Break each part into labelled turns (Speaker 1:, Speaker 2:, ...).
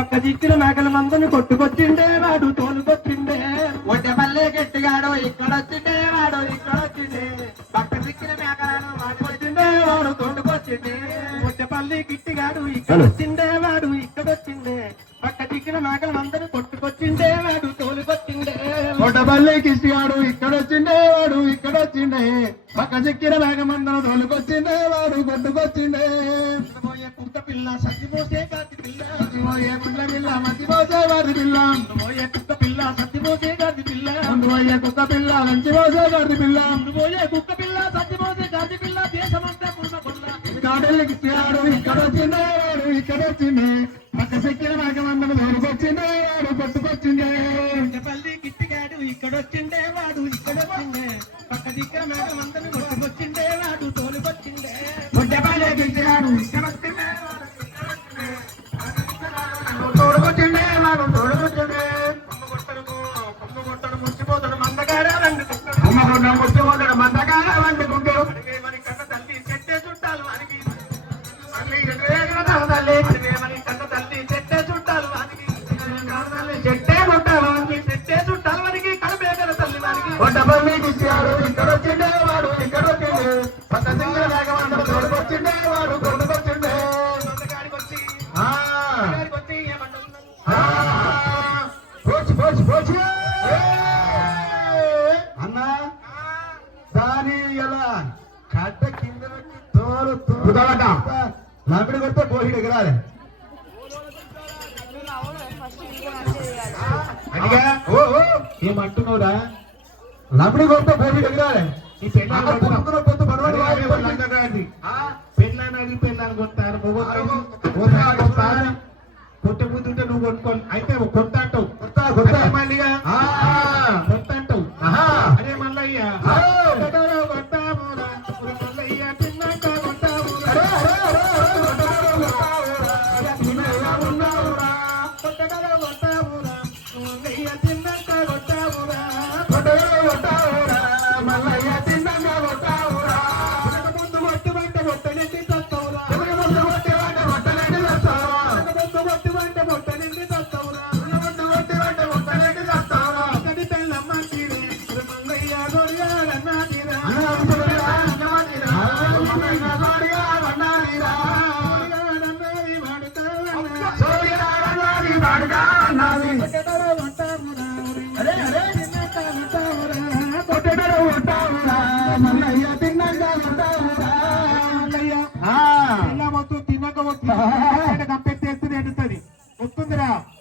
Speaker 1: పక్క దిక్కుల మేకల మందుని కొట్టుకొచ్చిండే వాడు తోలుకొచ్చిండే.
Speaker 2: ఒడ్డెపల్లి గట్టిగాడు ఇక్కడ వచ్చిండే వాడు ఇక్కడ వచ్చిండే. పక్క దిక్కిన మేకలను వాడి వచ్చిండే వాడు తోడుకొచ్చిండే
Speaker 1: ఒడ్డెపల్లి కిట్టిగాడు ఇక్కడ వచ్చిండే వాడు ఇక్కడ
Speaker 2: ఒడ్డపల్లి కిష్టిగాడు ఇక్కడ వచ్చిండేవాడు ఇక్కడ వచ్చిండే. పక్క దిక్కిన మేకమందను తోలుకొచ్చిండే వాడు కొట్టుకొచ్చిండే.
Speaker 1: పోయే కుక్క పిల్ల సత్తిపోసే కాకి పిల్ల.
Speaker 2: ఏ గుడ్ల పిల్ల మతి పోసే వారి పిల్ల.
Speaker 1: పోయే కుక్క పిల్ల సత్తిపోసే కాకి పిల్ల.
Speaker 2: ముందు పోయే కుక్క పిల్ల మంచి పోసే వారి పిల్ల.
Speaker 1: పోయే కుక్క పిల్ల సత్తిపోసే కాకి పిల్ల. దేశమంతా కున్న పుల్ల
Speaker 2: కాడల్లి కిష్టిగాడు ఇక్కడ వచ్చిండే ఇక్కడ వచ్చిండే. పక్క దిక్కిన మేకమందను తోలుకొచ్చిండే వాడు కొట్టుకొచ్చిండే.
Speaker 1: ఇక్కడ వచ్చిండే వాడు ఇక్కడ వచ్చిండే పక్క దిక్కుల మేడం మందని కొట్టుకొచ్చిండే వాడు తోలుకొచ్చిండే.
Speaker 2: ఒడ్డపల్లి కిష్టిగాడు ఇక్కడ లమిడి కొడితే పోయి ఎగరాలి. ఏమంటున్నావురా? లమిడి కొడితే పోయి ఎగరాలి. ఈ పెళ్ళాన్ని కొట్టారు కొట్టే బుద్ధి నువ్వు కొట్టుకోవాలి అయితే అంటావు కొత్త కొత్త మళ్ళీగా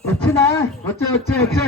Speaker 2: వచ్చినా వచ్చే వచ్చే వచ్చే.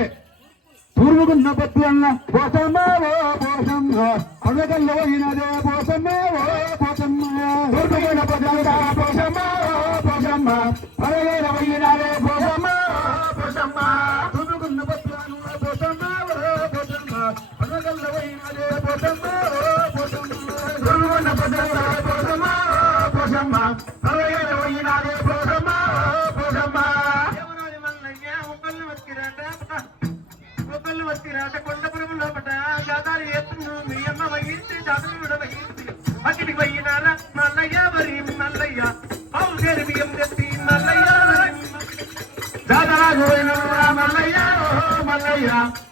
Speaker 2: వచ్చి రాట కొండపురం లోపట జాతాలు ఎత్తును మీ అమ్మ వహించి జాతలు కూడా వహించి. అక్కడికి పోయినారా మల్లయ్య మరి మల్లయ్య పావు చేరి బియ్యం తెచ్చి మల్లయ్య జాతరాకు పోయినారా మల్లయ్య మల్లయ్య.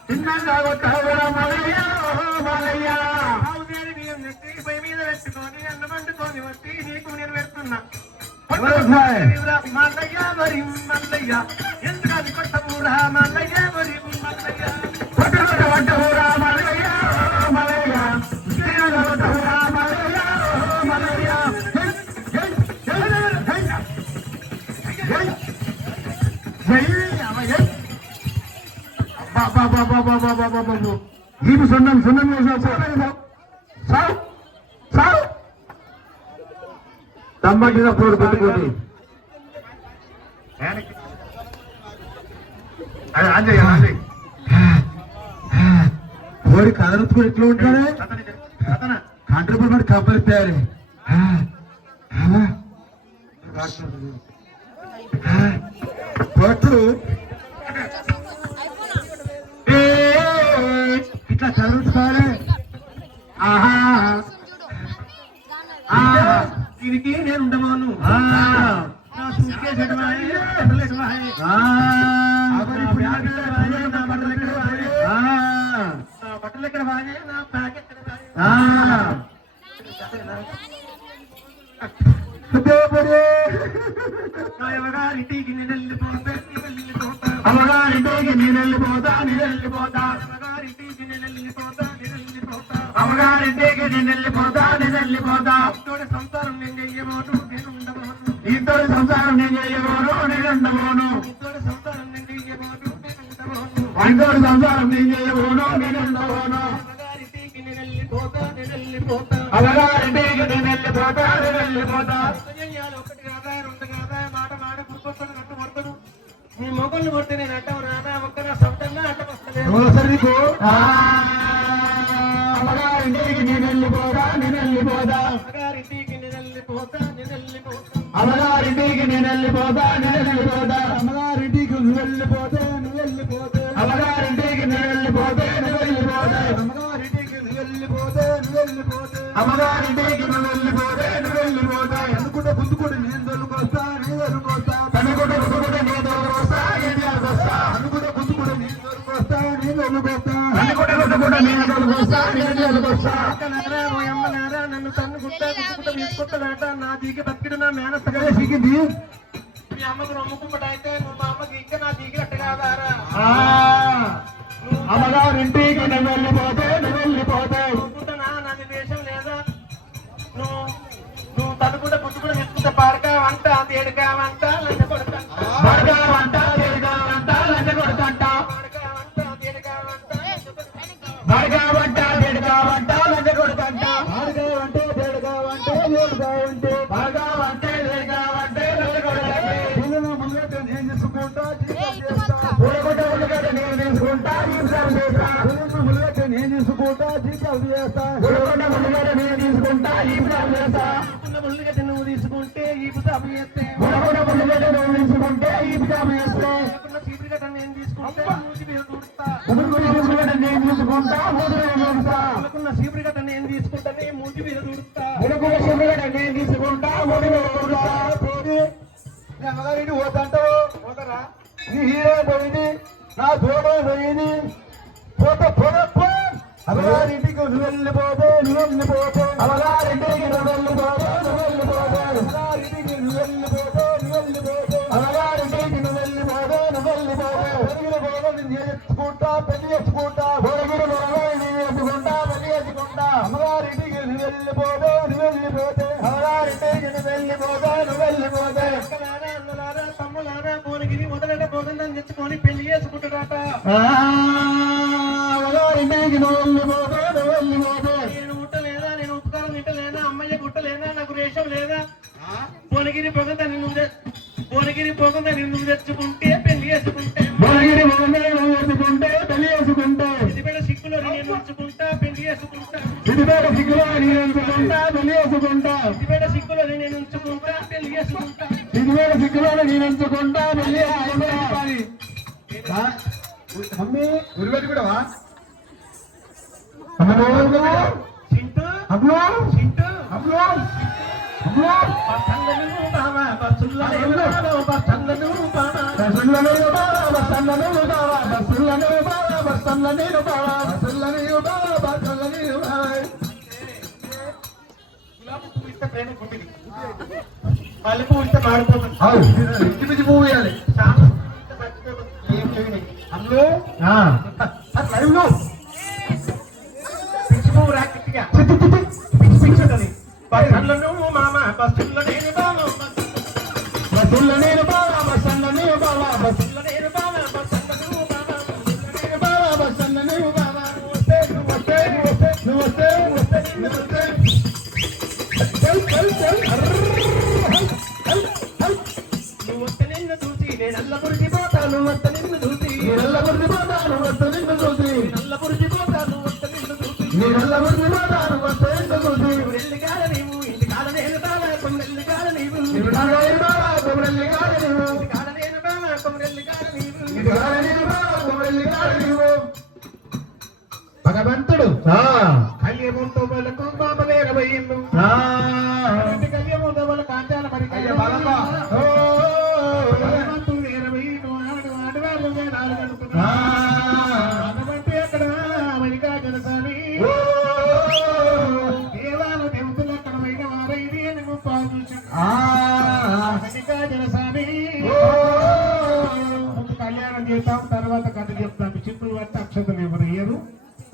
Speaker 2: చిన్నగా కొట్టావురా మల్లయ్య మల్లయ్య. పావు చేరి బియ్యం తెచ్చి పొయ్యి మీద పెట్టుకొని అన్నం వండుకొని వచ్చి నీకు నేను పెడుతున్నా. మల్లయ్య మరి మల్లయ్య. ఎందుకు అది కొట్టవురా మల్లయ్య మరి మల్లయ్య? ఈపు సున్నం సున్నం పోడు పెట్టుకోండి పోడి ఎట్లా ఉంటాడే? కంట్రోల్ పడి కంపెనీ తయారు. ఆహా.
Speaker 1: దీనికి నేను ఉండమోను. బట్టలు ఎక్కడ?
Speaker 2: ఆ.
Speaker 1: నా బట్టలు ఎక్కడ వాయే, నా నేను వెళ్ళిపోతా నేను వెళ్ళిపోతా సంసారం నేను చెయ్యబోను, నేను ఉండబోను.
Speaker 2: సంసారం నేను నేను ఉండబోను
Speaker 1: సంసారం నేను చెయ్యబోను, నేను ఉండబోను.
Speaker 2: నేను నేను?
Speaker 1: ఒకటి కాదా, రెండు కాదా, మాట మాట గుర్తొస్తాడు, నన్ను కొడతాడు. నీ మొగల్ని కొడితే నేను అడ్డం రానా ఒక్క నా శబ్దంగా అడ్డం వస్తలేదు
Speaker 2: ఆ, అమ్మగారింటికి నేను వెళ్ళిపోతా నేను వెళ్ళిపోతా
Speaker 1: అమ్మగారింటికి నేను వెళ్ళిపోతా నేను వెళ్ళిపోతా
Speaker 2: అమ్మగారింటికి నేను వెళ్ళిపోతా నేను వెళ్ళిపోతా అమ్మగారింటికి నువ్వు వెళ్ళిపోతే నువ్వు వెళ్ళిపోతే అమ్మగారింటికి నేను వెళ్ళిపోతే నువ్వు వెళ్ళిపోతే అమ్మగారింటికి నువ్వు వెళ్ళిపోతే నువ్వు వెళ్ళిపోతే అమ్మగారింటికి నువ్వు వెళ్ళిపోతే నువ్వు వెళ్ళిపోతే అనుకుంటే గుద్దుకుంటే నేను దొరుకొస్తా నేను దొరుకొస్తా అనుకుంటే గుద్దుకుంటే నేను దొరుకొస్తా నేను దొరుకొస్తా అనుకుంటే గుద్దుకుంటే నేను దొరుకొస్తా నేను దొరుకొస్తా అనుకుంటే గుద్దుకుంటే నేను
Speaker 1: నన్ను తన్ను గుట్ట గుట్టుకుంట నా దిగి బతికిడు నా మేనస్తగా
Speaker 2: సిగ్గింది
Speaker 1: మీ అమ్మకు రొమ్ముకుంపట నువ్వు అమ్మకి ఇంకా నా దిగి అట్ట
Speaker 2: అమ్మగారింటికి నేను వెళ్ళిపోతే నువ్వు వెళ్ళిపోతే
Speaker 1: నువ్వుకుంటున్నా నాది వేషం లేదా నువ్వు నువ్వు తనుకుంటే తీసుకుంటే
Speaker 2: నేను తీసుకుంటా జీతాలు చేస్తా పూలగొట్ట ముంగట నేను తీసుకుంటా చేస్తా
Speaker 1: నువ్వు తీసుకుంటే ఈ పుతాపు చేస్తే
Speaker 2: పూలగొట్ట ముంగట నేను తీసుకుంటే జీతం చేస్తా
Speaker 1: ఉన్న చీపురుగడ్డ నేను తీసుకుంటే మూతి మీద దూరుతా
Speaker 2: ఉడుకుని తీసుకుంటే నేను తీసుకుంటా
Speaker 1: నేను మీద
Speaker 2: నేను తీసుకుంటా
Speaker 1: పోతారా
Speaker 2: నీ హీరో పోయింది నా దూరం పోయింది పోత పోదప్ప అమ్మగారింటికి నువ్వు వెళ్ళిపోతే నువ్వు వెళ్ళిపోతే అమ్మగారింటికి నువ్వు వెళ్ళిపోతే నువ్వు వెళ్ళిపోతే అమ్మగారింటికి నువ్వు వెళ్ళిపోతే నువ్వు వెళ్ళిపోతే నువ్వు వెళ్ళిపోతే నువ్వు వెళ్ళిపోతే నేను పెళ్ళి చేసుకుంటా పొరుగుల పొగలు నేను ఎత్తుకుంటా పెళ్ళి చేసుకుంటా అమ్మగారింటికి నువ్వు వెళ్ళిపోతే నువ్వు వెళ్ళిపోతే అమ్మగారింటికి నువ్వు వెళ్ళిపోతే నువ్వు వెళ్ళిపోతే
Speaker 1: అక్కలారా అన్నలారా తమ్ములారా భువనగిరి మొదలైన భోజనం తెచ్చుకొని పెళ్ళి చేసుకుంటాడట భువనగిరి పొగంత నిన్ను భువనగిరి పొగంత నిన్ను తెచ్చుకుంటే పెళ్ళి చేసుకుంటే
Speaker 2: నువ్వు ఎత్తుకుంటే పెళ్ళి చేసుకుంటే.
Speaker 1: సిద్దిపేట సిక్కులో నేను ఉంచుకుంటా పెళ్ళి చేసుకుంటా.
Speaker 2: నేను పెళ్ళి చేసుకుంటా.
Speaker 1: సిద్దిపేట సిక్కులో నేను ఉంచుకుంటా పెళ్ళి చేసుకుంటా.
Speaker 2: నేను ఎంచుకుంటా పెళ్ళి అయిపోయి మమ్మీ ఉరిపెట్టి కూడా
Speaker 1: చింటూ
Speaker 2: అమ్మో.
Speaker 1: చింటూ.
Speaker 2: అమ్మో. అమ్మో.
Speaker 1: బస్సులను బావా గులాబీ పువ్వు ఇస్తే ప్రేమ గుడ్డిది మల్లె పువ్వు ఇస్తే మాడిపోతుంది.
Speaker 2: అవు ఇంటి మీద పువ్వు వేయాలి.
Speaker 1: చాలా ఇస్తే చచ్చిపోతుంది. ఏం చేయని అందులో లైవ్లో పిచ్చి పువ్వు రా గట్టిగా పిచ్చి పిచ్చి ఉంటది. బస్సులను మామ బస్సుల్లో నేను బావ.
Speaker 2: బస్సుల్లో నేను
Speaker 3: ముందు
Speaker 4: కాడ నీవు ఇంటి కాడ నేను కాడ నీవు
Speaker 3: కాడ నీవు
Speaker 4: ఇంటి కాడ నేను కాడ నీవు
Speaker 3: కాడ కాడ నీవు భగవంతుడు
Speaker 4: కళ్యముంటూ
Speaker 3: ఆ.
Speaker 4: చేస్తాం తర్వాత కథ చెప్తాం చిక్కులు పట్టి అక్షతలు ఎవరు ఇయ్యరు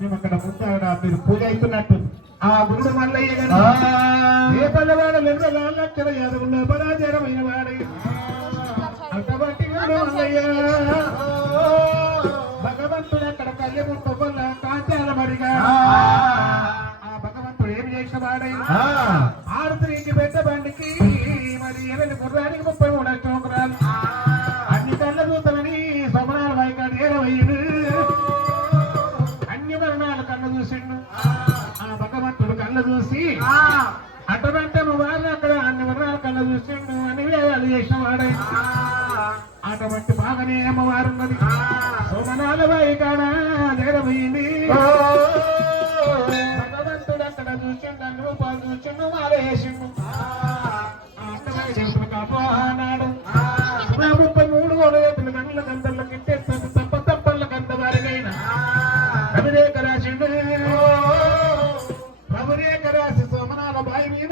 Speaker 4: మేము అక్కడ ముందు ఆడ మీరు పూజ అవుతున్నట్టు. ఆ గురుడు మల్లయ్య గారు. ఏ పల్లవాడ లక్షల యాదవుల్లో పరాజరమైన వాడై. అటువంటి గురుడు మల్లయ్య. భగవంతుడు అక్కడ కళ్యముట్టు వల్ల కాంచాల మరిగా. ఆ. భగవంతుడు ఏమి చేసిన వాడై? ఆరుతికి పెద్ద బండికి మరి ఎనిమిది గుర్రానికి ముప్పై మూడు చేసిన వాడే అటువంటి బాగానే అమ్మవారు ఉన్నది సోమనాల వైకాడ జగరవయ్యింది భగవంతుడు అక్కడ చూసిండు చూసిండు మాల